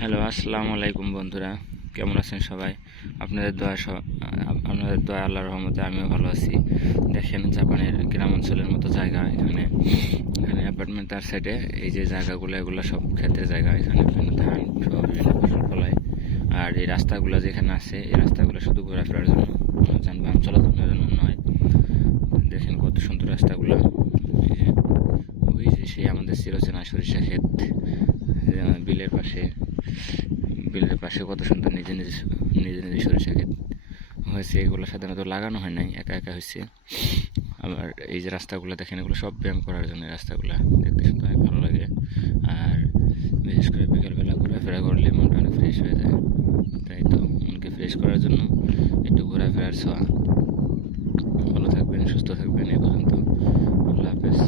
Hello, আসসালামু আলাইকুম বন্ধুরা। কেমন আছেন সবাই? আপনাদের দয়া আল্লাহর রহমতে আমিও ভালো আছি। দেখেন, জাপানের গ্রাম অঞ্চলের মতো জায়গা। এখানে এখানে অ্যাপার্টমেন্ট, তার সাইডে এই যে জায়গাগুলো, এগুলো সব ক্ষেতের জায়গা। এখানে বিভিন্ন ধান সব বিভিন্ন ফসল ফলায়। আর এই রাস্তাগুলো যেখানে আছে, এই রাস্তাগুলো শুধু ঘোরাফেরার জন্য, কোনো যানবাহন চলাচলের জন্য নয়। দেখেন কত সুন্দর রাস্তাগুলো। এই যে ওই যে সেই আমাদের চিরচেনা সরিষা ক্ষেত, বিলের পাশে। বিলের পাশে কত সুন্দর নিজে নিজে নিজে নিজে সরিষা ক্ষেত হয়েছে। এগুলো সাধারণত লাগানো হয় নাই, একা একা হয়েছে। আবার এই যে রাস্তাগুলো দেখেন, এগুলো সব ব্যায়াম করার জন্য। রাস্তাগুলো দেখতে শুনতে অনেক ভালো লাগে। আর বিশেষ করে বিকেলবেলা ঘোরাফেরা করলে মনটা অনেক ফ্রেশ হয়ে যায়। তাই তো মনকে ফ্রেশ করার জন্য একটু ঘোরাফেরার ছোঁয়া। ভালো থাকবেন, সুস্থ থাকবেন। এই পর্যন্ত, আল্লাহ হাফেজ।